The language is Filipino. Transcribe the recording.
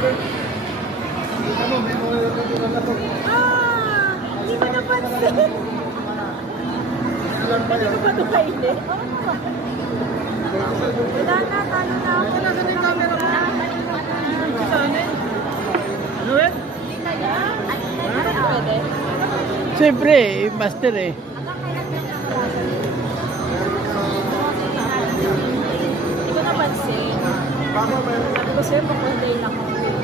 Hindi mo napansin. Hindi ko ba ito kainin? Wala na, talo na ako. Nasa na yung camera mo? Ano eh? Hindi kaya? Ano pwede? Siyempre, master eh. Hindi ko napansin. Sabi ko sa'yo, pakunday lang ako.